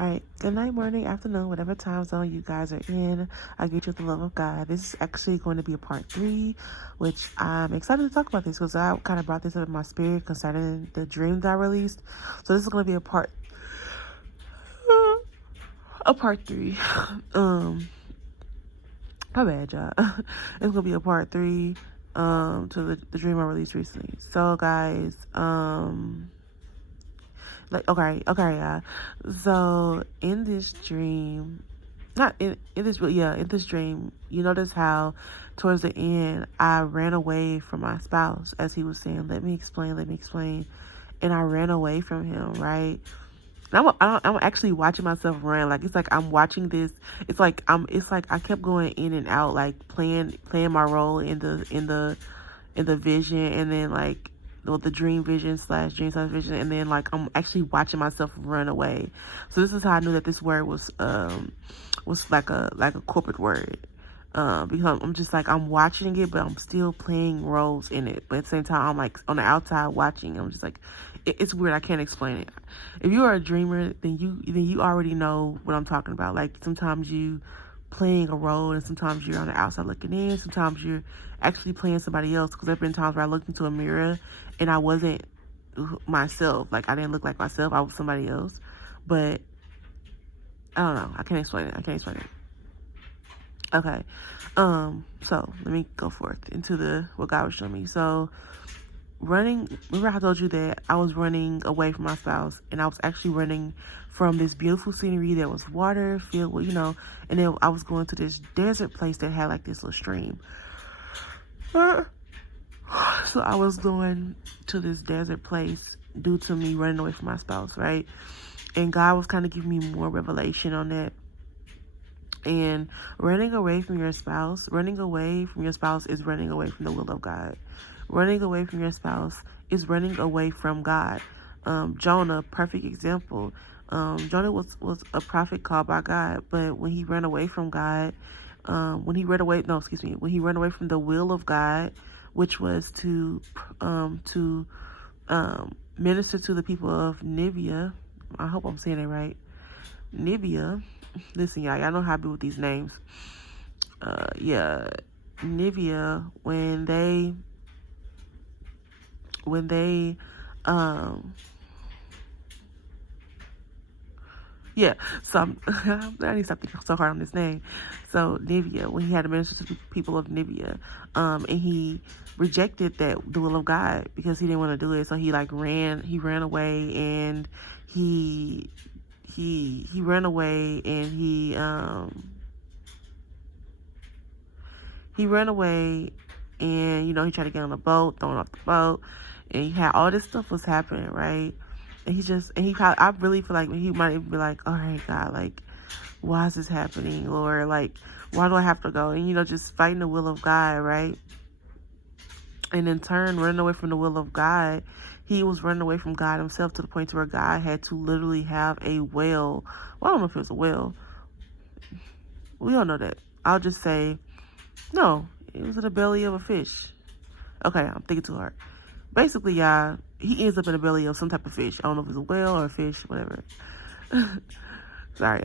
Alright, good night, morning, afternoon, whatever time zone you guys are in. I get you with the love of God. This is actually going to be a part 3, which I'm excited to talk about this because I kind of brought this up in my spirit concerning the dream that I released. So this is going to be a part 3. My bad, y'all. It's going to be a part 3 to the dream I released recently. So guys, okay, yeah. So in this dream, in this dream, you notice how towards the end I ran away from my spouse as he was saying, let me explain, and I ran away from him, right? And I'm actually watching myself run. Like it's like I'm watching this. It's like I kept going in and out, like playing my role in the vision, and then like the dream vision / dream / vision, and then like I'm actually watching myself run away. So this is how I knew that this word was like a corporate word, because I'm just like I'm watching it, but I'm still playing roles in it. But at the same time, I'm like on the outside watching. I'm just like it's weird. I can't explain it. If you are a dreamer, then you already know what I'm talking about. Like sometimes you playing a role, and sometimes you're on the outside looking in. Sometimes you're actually playing somebody else, because there have been times where I looked into a mirror and I wasn't myself. Like I didn't look like myself. I was somebody else. But I don't know. I can't explain it. Okay. So let me go forth into what God was showing me. So running, remember I told you that I was running away from my spouse, and I was actually running from this beautiful scenery that was water filled with, and then I was going to this desert place that had like this little stream. So I was going to this desert place due to me running away from my spouse, right? And God was kind of giving me more revelation on that. And running away from your spouse is running away from the will of God. Running away from your spouse is running away from God. Jonah, perfect example. Jonah was a prophet called by God, but when he ran away from God, when he ran away from the will of God, which was to minister to the people of Nivea. I hope I'm saying it right. Nivea. Listen, y'all know how I be with these names. Nivea, when they so I need to stop thinking so hard on this name. So Nivea, when he had to minister to the people of Nivea, and he rejected the will of God because he didn't want to do it. So he ran away, and he ran away, and he ran away, and he tried to get on the boat, thrown off the boat, and he had all this stuff was happening, right? And I really feel like he might even be like, all right, God, like, why is this happening, Lord? Like, why do I have to go? And just fighting the will of God, right? And in turn, running away from the will of God, he was running away from God himself, to the point to where God had to literally have a well. Well, I don't know if it was a well. We all know that. I'll just say, no, it was in the belly of a fish. Okay, I'm thinking too hard. Basically, y'all, he ends up in the belly of some type of fish. I don't know if it's a whale or a fish, whatever. Sorry,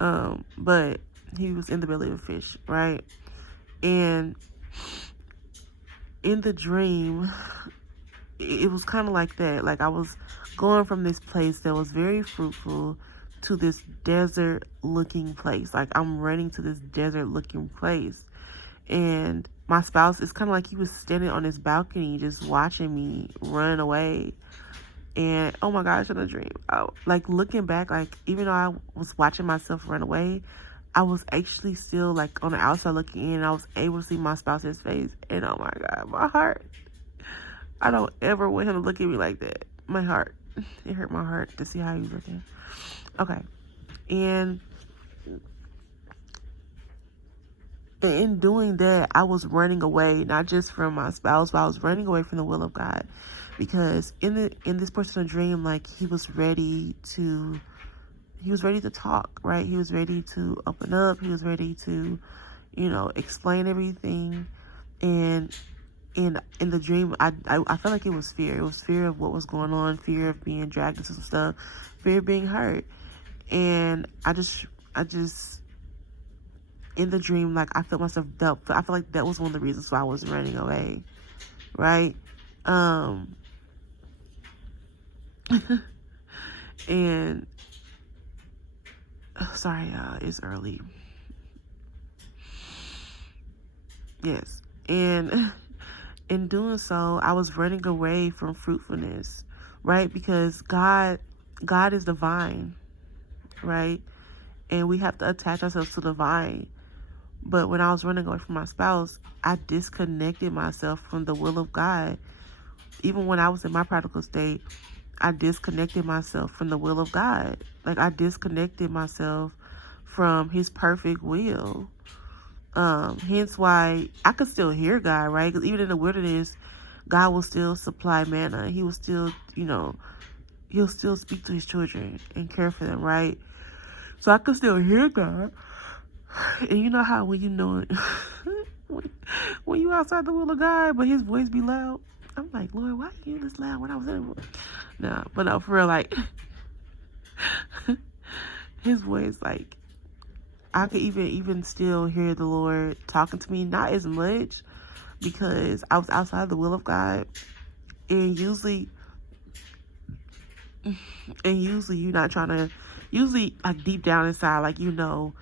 y'all. But he was in the belly of a fish, right? And in the dream, it was kind of like that. Like I was going from this place that was very fruitful to this desert looking place. Like I'm running to this desert looking place, and my spouse, is kind of like he was standing on this balcony just watching me run away. And oh my gosh, in a dream, like looking back, like even though I was watching myself run away, I was actually still like on the outside looking in, and I was able to see my spouse's face. And oh my God, my heart, I don't ever want him to look at me like that. My heart, it hurt my heart to see how he was looking. Okay. And in doing that, I was running away, not just from my spouse, but I was running away from the will of God. Because in this personal dream, like he was ready to talk, right? He was ready to open up. He was ready to, explain everything. And in the dream, I felt like it was fear. It was fear of what was going on, fear of being dragged into some stuff, fear of being hurt. And I just in the dream, like, I felt myself I feel like that was one of the reasons why I was running away, right? And sorry, it's early. Yes. And in doing so, I was running away from fruitfulness, right? Because God is the vine, right? And we have to attach ourselves to the vine. But when I was running away from my spouse, I disconnected myself from the will of God. Even when I was in my practical state, I disconnected myself from the will of God. Like, I disconnected myself from his perfect will. Hence why I could still hear God, right? Because even in the wilderness, God will still supply manna. He will still, he'll still speak to his children and care for them, right? So I could still hear God. And you know how when you know it, when you outside the will of God, but his voice be loud. I'm like, Lord, why you hear this loud when I was in the No, but no, for real, like, his voice, like, I could even still hear the Lord talking to me, not as much because I was outside the will of God. And usually you're not trying to, like, deep down inside, like, you know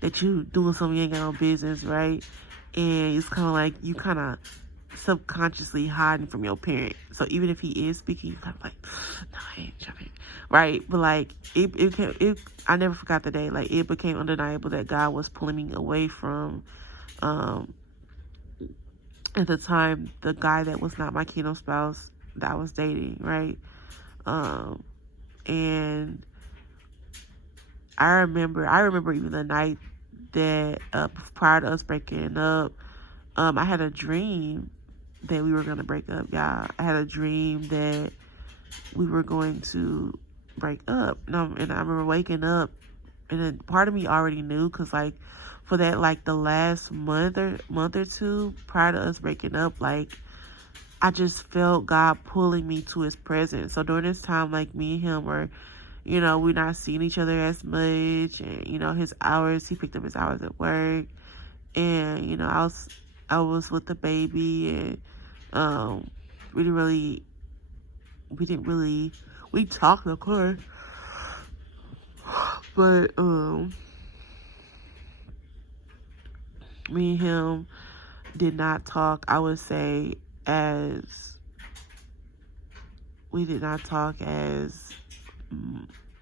that you doing something you ain't got no business, right? And it's kind of like you kind of subconsciously hiding from your parent. So even if he is speaking, you kind of like, no, I ain't trying, right? But like I never forgot the day. Like, it became undeniable that God was pulling me away from, at the time, the guy that was not my kingdom spouse that I was dating, right? And I remember even the night that prior to us breaking up, I had a dream that we were gonna break up, y'all. I had a dream that we were going to break up, and I remember waking up, and then part of me already knew, cause like for that, like the last month or two prior to us breaking up, like I just felt God pulling me to his presence. So during this time, like, me and him were, we're not seeing each other as much, and his hours, he picked up his hours at work, and I was with the baby, and we talked, of course, but me and him did not talk, I would say, as we did not talk as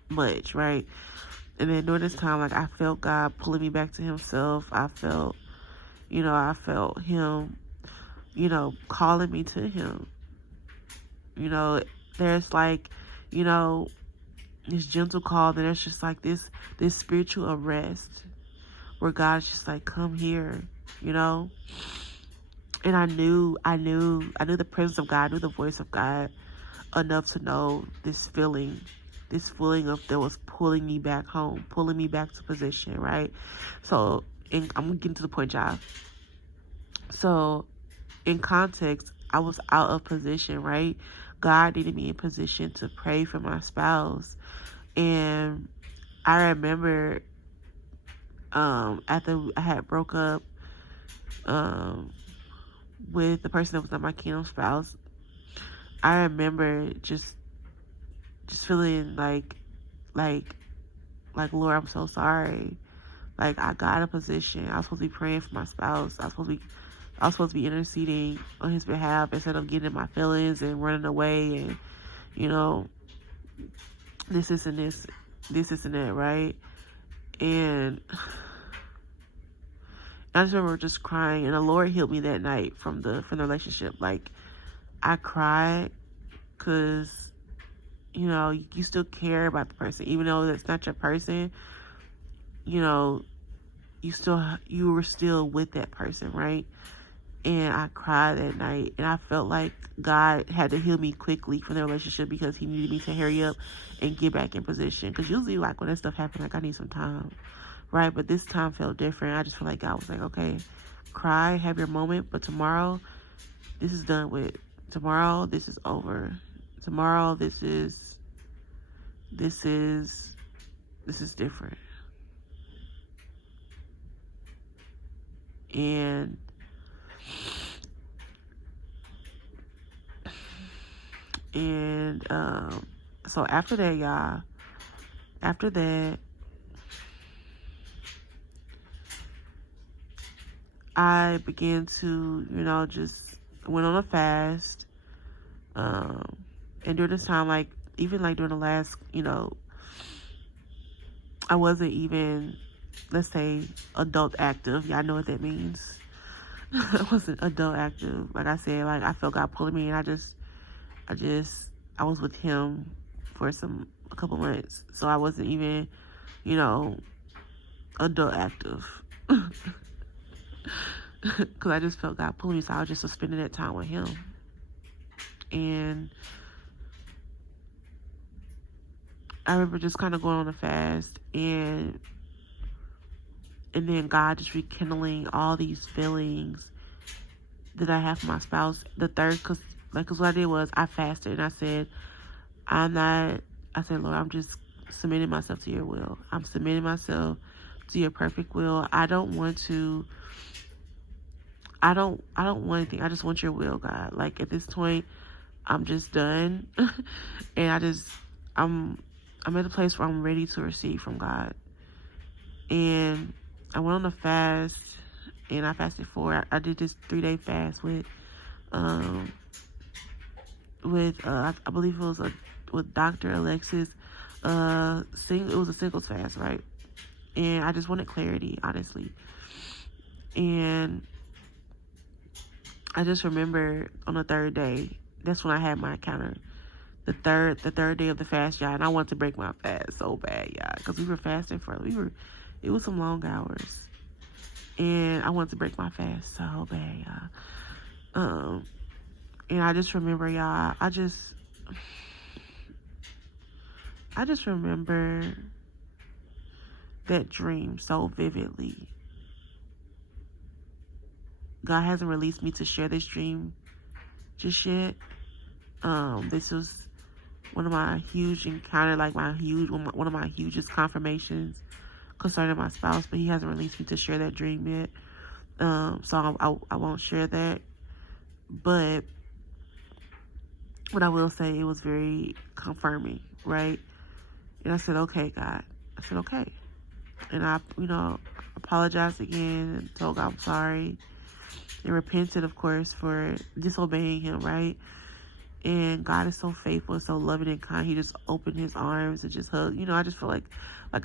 much, right? And then during this time, like, I felt God pulling me back to himself. I felt him, calling me to him. There's like, this gentle call, then there's just like this spiritual arrest where God's just like, come here, And I knew the presence of God, I knew the voice of God enough to know this feeling of that was pulling me back home, pulling me back to position, right? So, I'm getting to the point, y'all. So, in context, I was out of position, right? God needed me in position to pray for my spouse. And I remember after I had broke up with the person that was not my kingdom spouse, I remember just feeling like Lord, I'm so sorry. Like, I got a position. I was supposed to be praying for my spouse. I was supposed to be interceding on his behalf instead of getting in my feelings and running away and, this isn't that, right? And I just remember just crying, and the Lord healed me that night from the relationship. Like, I cried because, you still care about the person, even though that's not your person. You were still with that person, right? And I cried that night, and I felt like God had to heal me quickly from the relationship because he needed me to hurry up and get back in position. Because usually, like, when that stuff happens, like, I need some time, right? But this time felt different. I just feel like God was like, okay, cry, have your moment, but tomorrow, this is done with. Tomorrow, this is over. Tomorrow, this is this is different. And so after that, y'all, after that, I began to, just went on a fast. And during this time, like, even like during the last, I wasn't even, let's say, adult active. Y'all know what that means. I wasn't adult active. Like I said, like I felt God pulling me, and I was with Him for a couple months. So I wasn't even, adult active. Because I just felt God pulling me, so I was just spending that time with Him. And I remember just kind of going on a fast, and then God just rekindling all these feelings that I have for my spouse. Because what I did was I fasted, and I said, Lord, I'm just submitting myself to your will. I'm submitting myself to your perfect will. I don't want anything. I just want your will, God. Like at this point, I'm just done. And I'm at a place where I'm ready to receive from God. And I went on a fast, and I fasted I did this 3-day fast with I believe it was with Dr. Alexis. It was a singles fast, right? And I just wanted clarity, honestly. And I just remember on the third day, that's when I had my encounter. The third day of the fast, y'all, and I wanted to break my fast so bad, y'all, because we were fasting it was some long hours, and I wanted to break my fast so bad, y'all. And I just remember, y'all, I just remember that dream so vividly. God hasn't released me to share this dream just yet. This was one of my huge encounter, like one of my hugest confirmations concerning my spouse, but He hasn't released me to share that dream yet. So I won't share that. But what I will say, it was very confirming, right? And I said, okay, God. I said, okay. And I, apologized again and told God I'm sorry. And repented, of course, for disobeying Him, right? And God is so faithful and so loving and kind. He just opened His arms and just hugged. I just feel like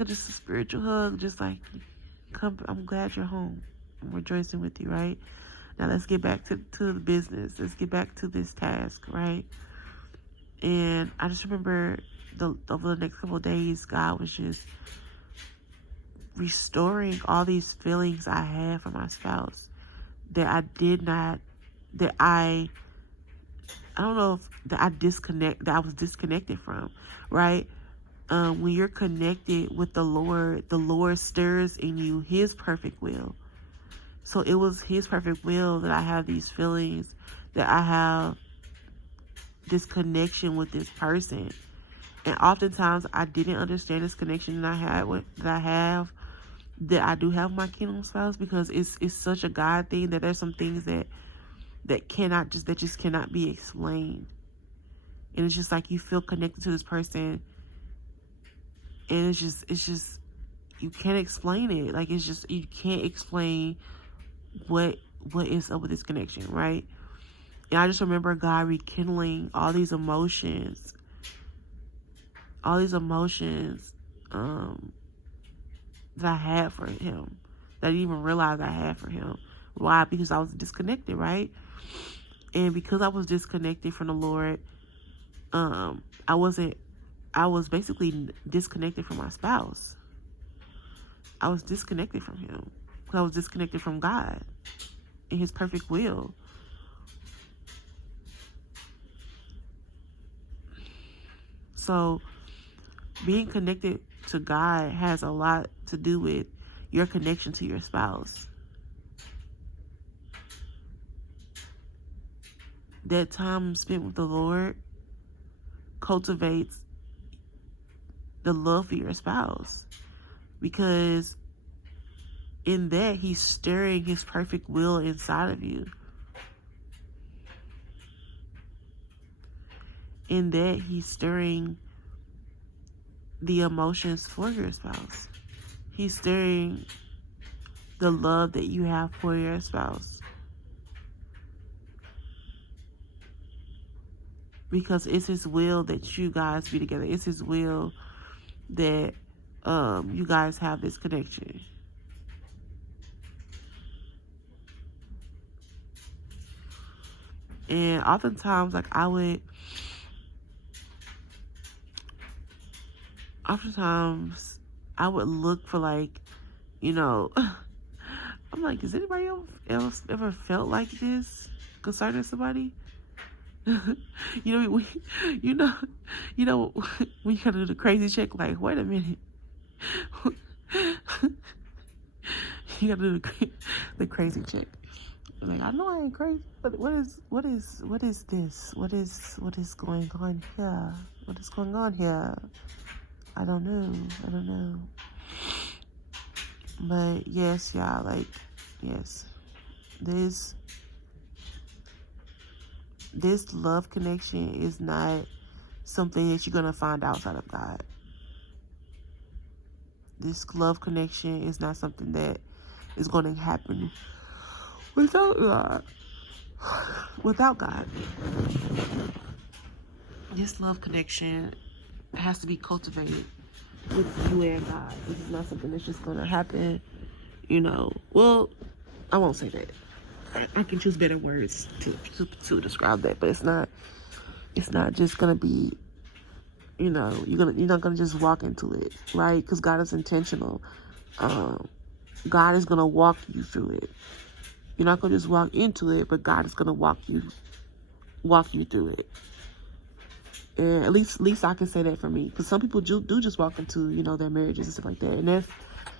just a spiritual hug, just like, come, I'm glad you're home. I'm rejoicing with you, right? Now let's get back to the business. Let's get back to this task, right? And I just remember over the next couple of days, God was just restoring all these feelings I had for my spouse that I don't know if that I was disconnected from, right? When you're connected with the Lord stirs in you His perfect will. So it was His perfect will that I have these feelings, that I have this connection with this person. And oftentimes I didn't understand this connection that I do have my kingdom spouse, because it's such a God thing that there's some things that just cannot be explained. And it's just like you feel connected to this person, and it's just you can't explain it. Like it's just, you can't explain what is up with this connection, right? And I just remember God rekindling all these emotions that I had for Him, that I didn't even realize I had for Him. Why? Because I was disconnected, right? And because I was disconnected from the Lord, I was basically disconnected from my spouse. I was disconnected from Him. I was disconnected from God and His perfect will. So being connected to God has a lot to do with your connection to your spouse. That time spent with the Lord cultivates the love for your spouse, because in that he's stirring his perfect will inside of you. In that he's stirring the emotions for your spouse. He's stirring the love that you have for your spouse. Because it's his will that you guys be together. It's his will that you guys have this connection. And oftentimes, like, oftentimes I would look for, like, you know, I'm like, has anybody else ever felt like this concerning somebody? You know, you know, when you gotta do the crazy check, like, wait a minute. You gotta do the crazy check. Like, I know I ain't crazy, but what is this? What is going on here? What is going on here? I don't know. But yes, y'all, like, yes, this love connection is not something that you're gonna find outside of God. This love connection is not something that is going to happen without God. Without God. This love connection has to be cultivated with you and God. This is not something that's just going to happen, you know. Well, I won't say that. I can choose better words to describe that, but it's not just going to be, you know, you're not going to just walk into it, right? Because God is intentional. God is going to walk you through it. You're not going to just walk into it, but God is going to walk you through it. And at least I can say that for me, because some people do just walk into, you know, their marriages and stuff like that. And that's,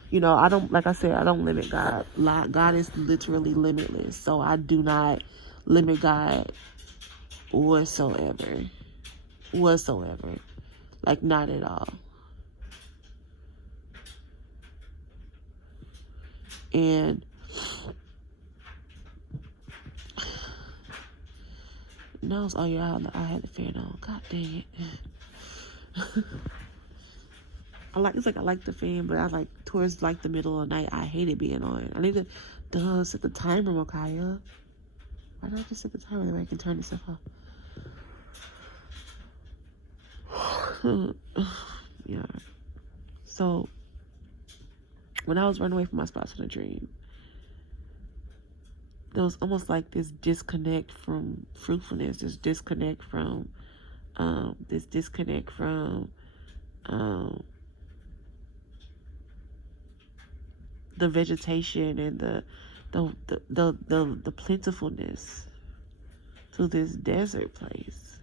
you know, I don't limit God. God is literally limitless. So I do not limit God whatsoever. Like, not at all. And nose, oh yeah, I had the fan on. God dang it. I like the fan, but I like towards like the middle of the night, I hate it being on. I need to set the timer, Micaiah. Why don't I just set the timer that way I can turn this stuff off? Yeah. So when I was running away from my spouse in a dream, there was almost like this disconnect from fruitfulness, this disconnect from the vegetation and the plentifulness to this desert place.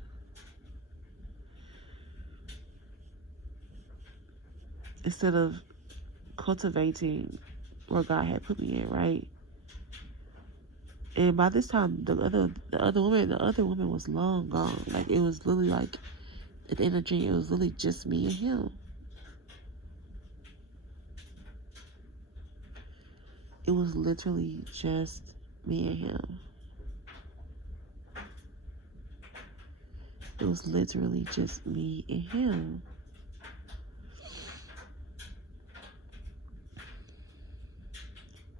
Instead of cultivating where God had put me in, right? And by this time, the other woman was long gone. Like, it was literally like, at the end of the dream, it was literally just me and him. It was literally just me and him. It was literally just me and him.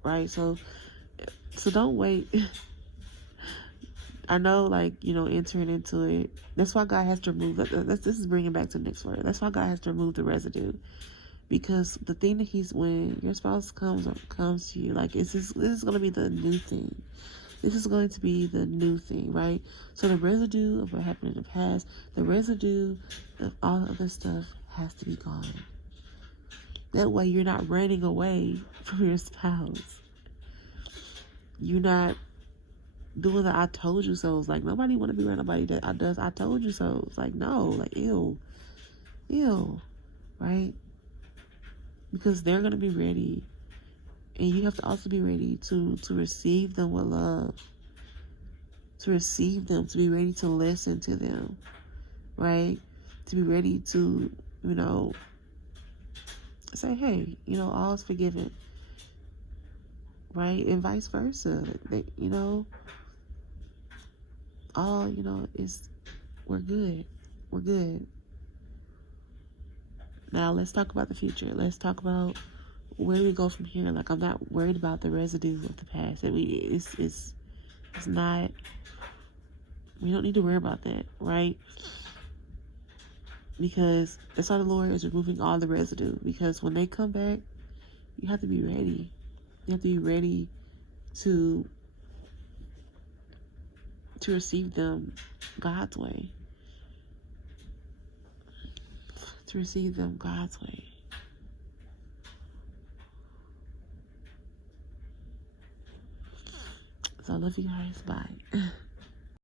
Right? So don't wait. I know, like, you know, entering into it. That's why God has to remove this is bringing back to the next word. That's why God has to remove the residue. Because the thing that when your spouse comes to you, like, this is going to be the new thing. This is going to be the new thing, right? So the residue of what happened in the past, the residue of all the other stuff has to be gone. That way you're not running away from your spouse. You're not doing the I told you so. Like, nobody want to be around nobody that does I told you so. It's like, no, like, ew, right? Because they're going to be ready. And you have to also be ready to receive them with love. To receive them, to be ready to listen to them, right? To be ready to, you know, say, hey, you know, all is forgiven, right? And vice versa. They, you know, all, you know, we're good. We're good. Now let's talk about the future. Let's talk about where do we go from here. Like, I'm not worried about the residue of the past. It's not, we don't need to worry about that, right? Because that's why the Lord is removing all the residue. Because when they come back, you have to be ready. You have to be ready to receive them God's way. To receive them God's way. So I love you guys. Bye.